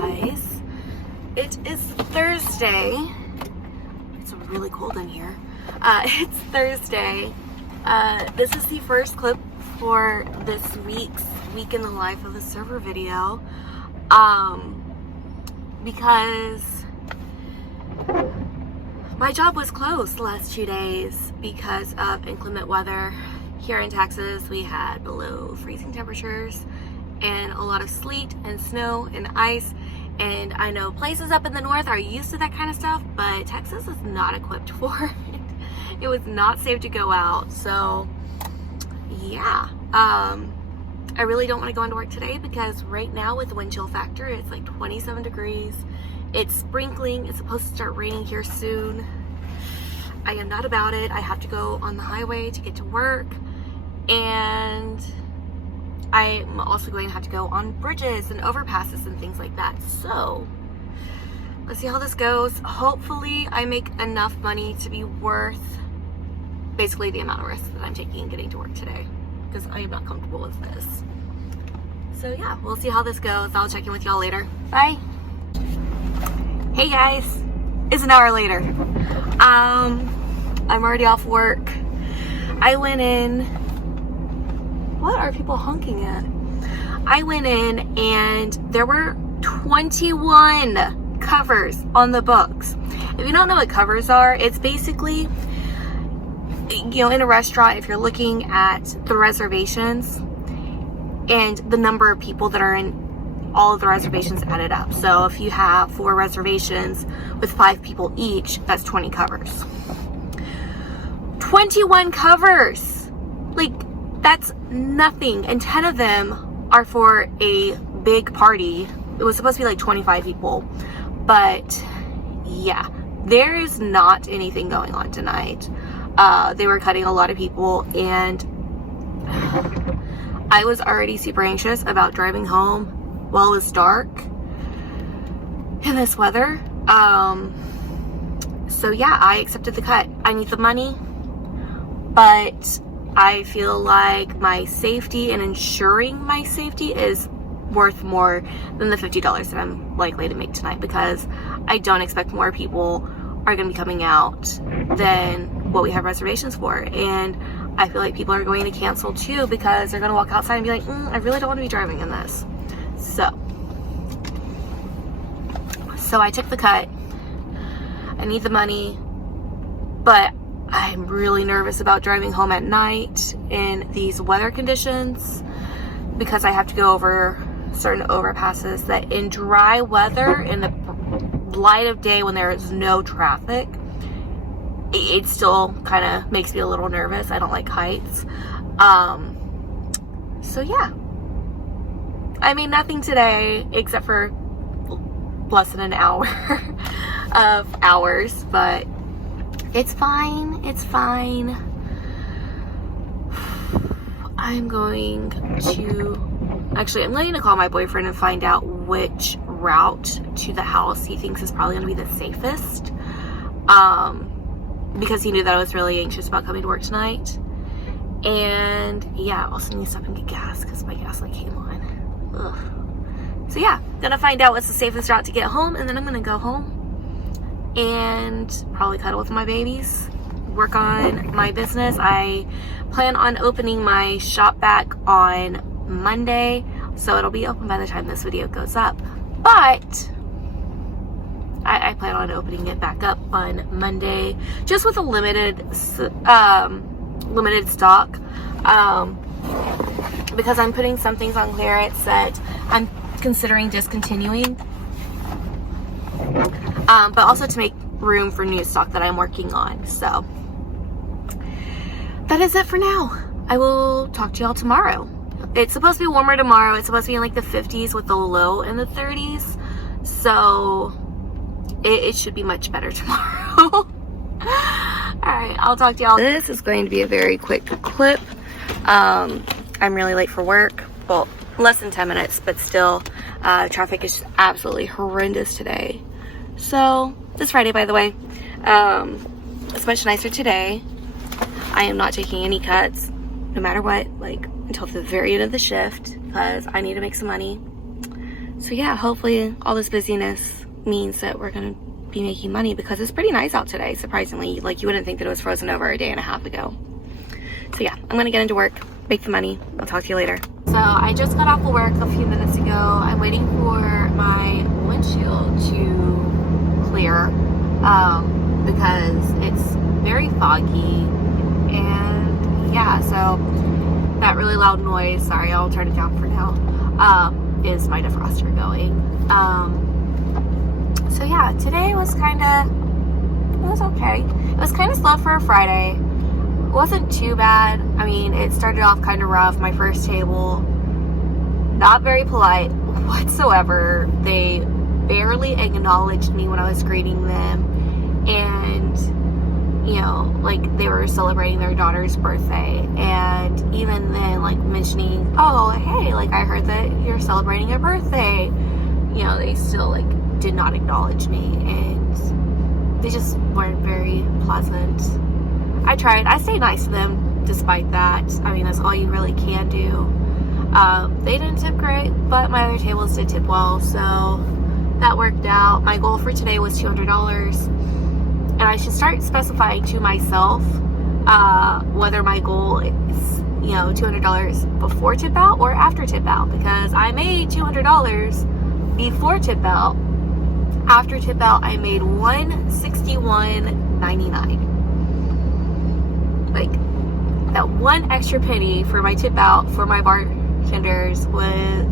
guys. It is Thursday. It's really cold in here. It's Thursday. This is the first clip for this week's Week in the Life of a Server video. Because my job was closed the last 2 days because of inclement weather. Here in Texas, we had below freezing temperatures and a lot of sleet and snow and ice. And I know places up in the north are used to that kind of stuff, but Texas is not equipped for it. It was not safe to go out. So yeah, I really don't want to go into work today because right now with the wind chill factor, it's like 27 degrees. It's sprinkling. It's supposed to start raining here soon. I am not about it. I have to go on the highway to get to work. And I'm also going to have to go on bridges and overpasses and things like that. So let's see how this goes. Hopefully I make enough money to be worth basically the amount of risk that I'm taking getting to work today, because I am not comfortable with this. So yeah, we'll see how this goes. I'll check in with y'all later. Bye. Hey guys, it's an hour later. I'm already off work. I went in. What are people honking at? I went in and there were 21 covers on the books. If you don't know what covers are, it's basically, you know, in a restaurant, if you're looking at the reservations and the number of people that are in all of the reservations added up. So if you have 4 reservations with 5 people each, that's 20 covers. 21 covers! Like, that's nothing. And 10 of them are for a big party. It was supposed to be like 25 people. But yeah, there is not anything going on tonight. They were cutting a lot of people, and I was already super anxious about driving home while it was dark in this weather. So yeah, I accepted the cut. I need the money, but I feel like my safety and ensuring my safety is worth more than the $50 that I'm likely to make tonight, because I don't expect more people are going to be coming out than what we have reservations for. And I feel like people are going to cancel too, because they're going to walk outside and be like, I really don't want to be driving in this. So I took the cut. I need the money, but I'm really nervous about driving home at night in these weather conditions, because I have to go over certain overpasses that in dry weather, in the light of day when there is no traffic, it still kind of makes me a little nervous. I don't like heights. So yeah, I mean, nothing today except for less than an hour of hours, but it's fine. It's fine. I'm going to call my boyfriend and find out which route to the house he thinks is probably going to be the safest. Because he knew that I was really anxious about coming to work tonight. And yeah, I also need to stop and get gas because my gas light came on. Ugh. So yeah, gonna find out what's the safest route to get home, and then I'm gonna go home and probably cuddle with my babies, work on my business. I plan on opening my shop back on Monday, so it'll be open by the time this video goes up. But I plan on opening it back up on Monday, just with a limited stock, because I'm putting some things on clearance that I'm considering discontinuing, but also to make room for new stock that I'm working on. So that is it for now. I will talk to y'all tomorrow. It's supposed to be warmer tomorrow. It's supposed to be in like the 50s with the low in the 30s. So it should be much better tomorrow. Alright, I'll talk to y'all. This is going to be a very quick clip. I'm really late for work. Well, less than 10 minutes, but still, traffic is just absolutely horrendous today. So, this Friday, by the way, it's much nicer today. I am not taking any cuts, no matter what, like, until the very end of the shift, because I need to make some money. So yeah, hopefully all this busyness means that we're gonna be making money, because it's pretty nice out today, surprisingly. Like, you wouldn't think that it was frozen over a day and a half ago. So yeah, I'm gonna get into work, make the money. I'll talk to you later. So I just got off of work a few minutes ago. I'm waiting for my windshield to clear because it's very foggy, and yeah, so that really loud noise, sorry, I'll turn it down for now, is my defroster going. So yeah, today was it was okay. It was kind of slow for a Friday. It wasn't too bad. I mean, it started off kind of rough. My first table, not very polite whatsoever. They barely acknowledged me when I was greeting them, and you know, like, they were celebrating their daughter's birthday, and even then, like, mentioning, oh, hey, like, I heard that you're celebrating your birthday, you know, they still, like, did not acknowledge me, and they just weren't very pleasant. I tried. I stayed nice to them despite that. I mean, that's all you really can do. They didn't tip great, but my other tables did tip well, so that worked out. My goal for today was $200, and I should start specifying to myself whether my goal is, you know, $200 before tip out or after tip out, because I made $200 before tip out. After tip out, I made $161.99. Like, that one extra penny for my tip out for my bartenders would,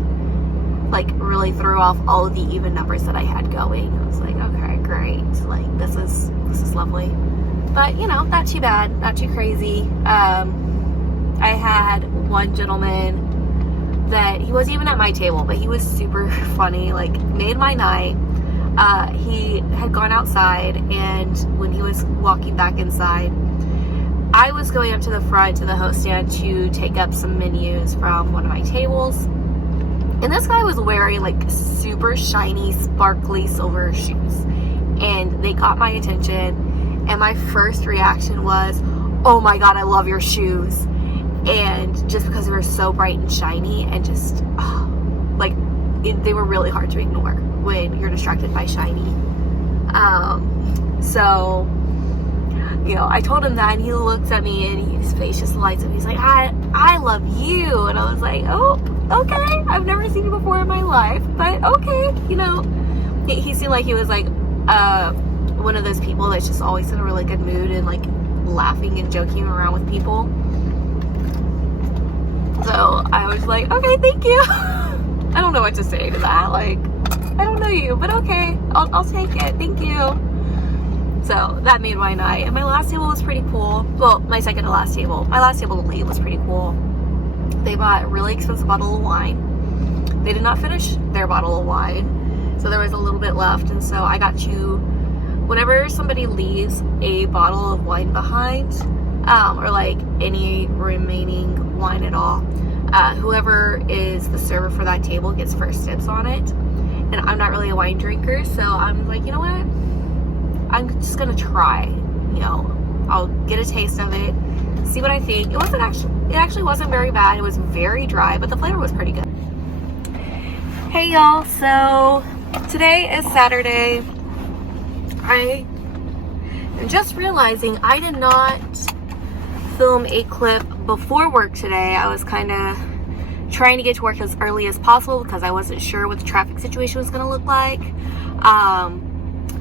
like, really throw off all of the even numbers that I had going. I was like, okay, great. Like, this is lovely. But, you know, not too bad, not too crazy. I had one gentleman that, he wasn't even at my table, but he was super funny, like, made my night. He had gone outside, and when he was walking back inside, I was going up to the front to the host stand to take up some menus from one of my tables, and this guy was wearing, like, super shiny, sparkly silver shoes, and they caught my attention, and my first reaction was, oh my god, I love your shoes. And just because they were so bright and shiny, and just they were really hard to ignore when you're distracted by shiny. So, you know, I told him that, and he looks at me, and his face just lights up. He's like, I love you. And I was like, oh, okay. I've never seen you before in my life, but okay. You know, he seemed like he was like one of those people that's just always in a really good mood and, like, laughing and joking around with people. So I was like, okay, thank you. I don't know what to say to that. Like, I don't know you, but okay, I'll take it. Thank you. So that made my night. And my last table was pretty cool. Well, my second to last table. My last table to leave was pretty cool. They bought a really expensive bottle of wine. They did not finish their bottle of wine, so there was a little bit left. And so I got to, whenever somebody leaves a bottle of wine behind, or like any remaining wine at all, whoever is the server for that table gets first dibs on it. And I'm not really a wine drinker, so I'm like, you know what? I'm just gonna try. You know, I'll get a taste of it, see what I think. It actually wasn't very bad. It was very dry, but the flavor was pretty good. Hey y'all, so today is Saturday. I am just realizing I did not film a clip before work today. I was kind of trying to get to work as early as possible because I wasn't sure what the traffic situation was going to look like. And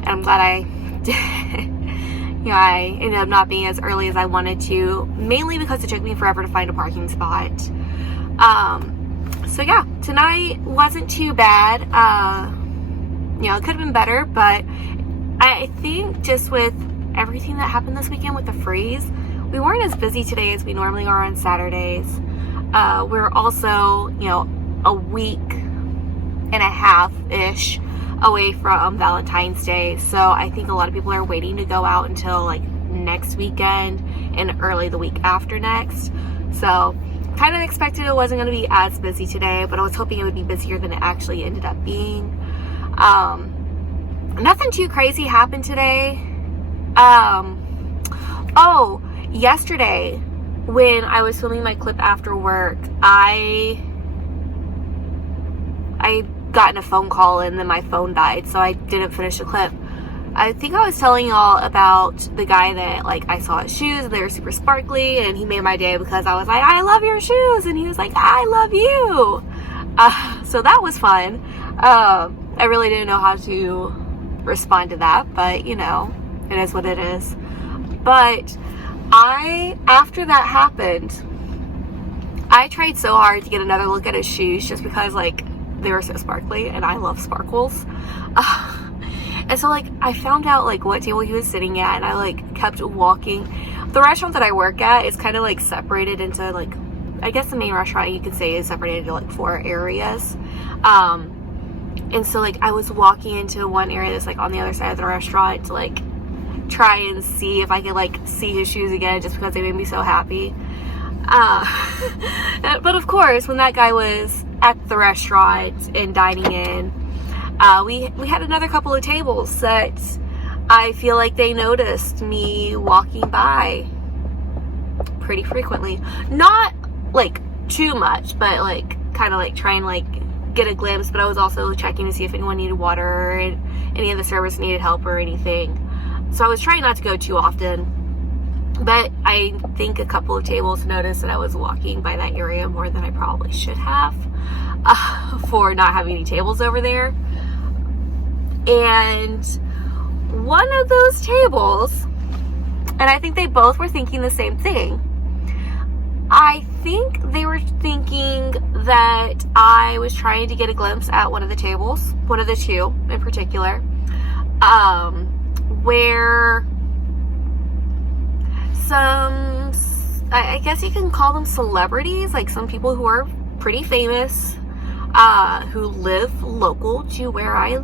I'm glad I did. You know, I ended up not being as early as I wanted to, mainly because it took me forever to find a parking spot. So yeah, tonight wasn't too bad. You know, it could have been better, but I think just with everything that happened this weekend with the freeze, we weren't as busy today as we normally are on Saturdays. We're also, you know, a week and a half-ish away from Valentine's Day, so I think a lot of people are waiting to go out until like next weekend and early the week after next. So kind of expected it wasn't going to be as busy today, but I was hoping it would be busier than it actually ended up being. Nothing too crazy happened today. Oh, yesterday when I was filming my clip after work, I gotten a phone call and then my phone died, so I didn't finish the clip. I think I was telling y'all about the guy that, like, I saw his shoes and they were super sparkly, and he made my day because I was like, I love your shoes, and he was like, I love you. So that was fun. I really didn't know how to respond to that, but you know, it is what it is. But after that happened, I tried so hard to get another look at his shoes just because, like, they were so sparkly and I love sparkles. And so, like, I found out, like, what table he was sitting at, and I, like, kept walking. The restaurant that I work at is kind of, like, separated into, like, I guess the main restaurant, you could say, is separated into, like, 4 areas. And so, like, I was walking into one area that's, like, on the other side of the restaurant to, like, try and see if I could, like, see his shoes again just because they made me so happy. But, of course, when that guy was at the restaurant and dining in, we had another couple of tables that I feel like they noticed me walking by pretty frequently. Not, like, too much, but, like, kind of, like, trying, like, get a glimpse. But I was also checking to see if anyone needed water or any of the servers needed help or anything. So I was trying not to go too often. But I think a couple of tables noticed that I was walking by that area more than I probably should have for not having any tables over there. And one of those tables, and I think they both were thinking the same thing. I think they were thinking that I was trying to get a glimpse at one of the tables, one of the 2 in particular, where some, I guess you can call them celebrities, like some people who are pretty famous, who live local to where I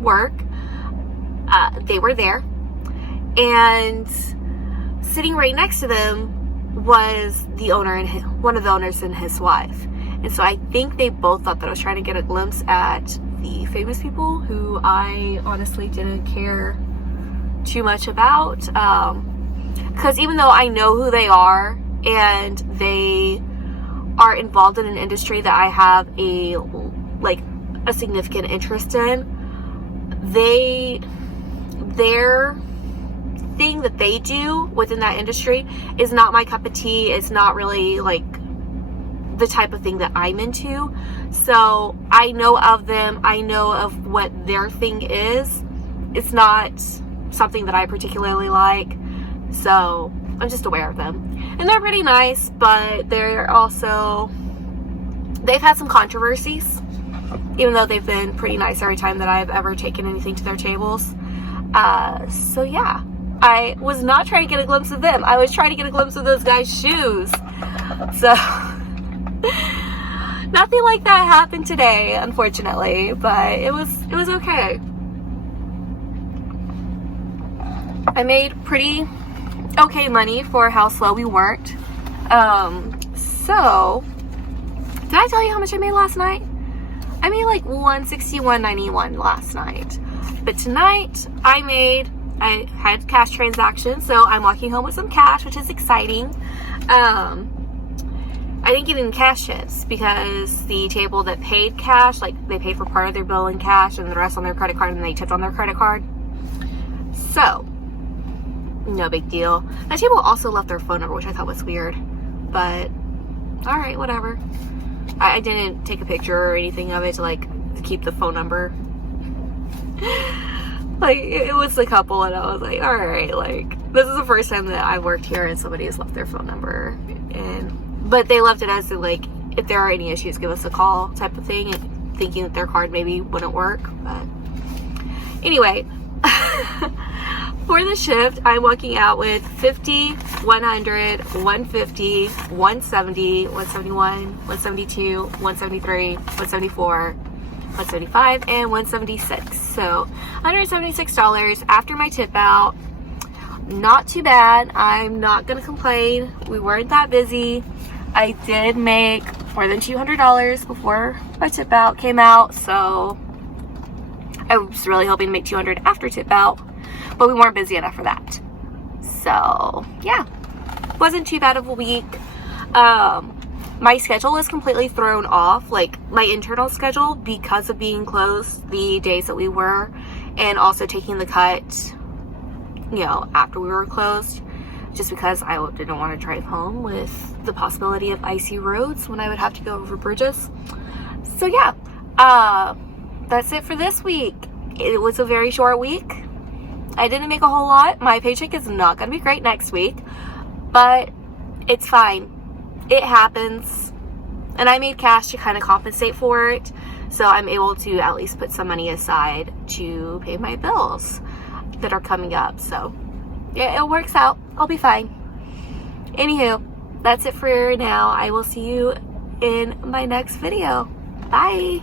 work, they were there, and sitting right next to them was the owner and one of the owners and his wife. And so I think they both thought that I was trying to get a glimpse at the famous people who I honestly didn't care too much about, because even though I know who they are and they are involved in an industry that I have a significant interest in, their thing that they do within that industry is not my cup of tea. It's not really, like, the type of thing that I'm into. So I know of them. I know of what their thing is. It's not something that I particularly like. So I'm just aware of them. And they're pretty nice, but they've had some controversies, even though they've been pretty nice every time that I've ever taken anything to their tables. So yeah, I was not trying to get a glimpse of them. I was trying to get a glimpse of those guys' shoes. So nothing like that happened today, unfortunately, but it was okay. I made pretty okay money for how slow we worked. So did I tell you how much I made last night? I made like $161.91 last night. But tonight I had cash transactions, so I'm walking home with some cash, which is exciting. I didn't get any cash chips because the table that paid cash, like, they paid for part of their bill in cash and the rest on their credit card, and they tipped on their credit card. So no big deal. That table also left their phone number, which I thought was weird, but alright, whatever. I didn't take a picture or anything of it to keep the phone number. Like, it was a couple, and I was like, alright, like, this is the first time that I worked here and somebody has left their phone number. But they left it as, like, if there are any issues, give us a call type of thing, and thinking that their card maybe wouldn't work. But anyway, for the shift, I'm walking out with 50, 100, 150, 170, 171, 172, 173, 174, 175, and 176. So $176 after my tip out. Not too bad. I'm not gonna complain. We weren't that busy. I did make more than $200 before my tip out came out, so I was really hoping to make $200 after tip out, but we weren't busy enough for that. So yeah, wasn't too bad of a week. my schedule is completely thrown off, like my internal schedule, because of being closed the days that we were, and also taking the cut, you know, after we were closed, just because I didn't want to drive home with the possibility of icy roads when I would have to go over bridges. So yeah, that's it for this week. It was a very short week. I didn't make a whole lot. My paycheck is not going to be great next week, but it's fine. It happens. And I made cash to kind of compensate for it, so I'm able to at least put some money aside to pay my bills that are coming up. So yeah, it works out. I'll be fine. Anywho, that's it for now. I will see you in my next video. Bye.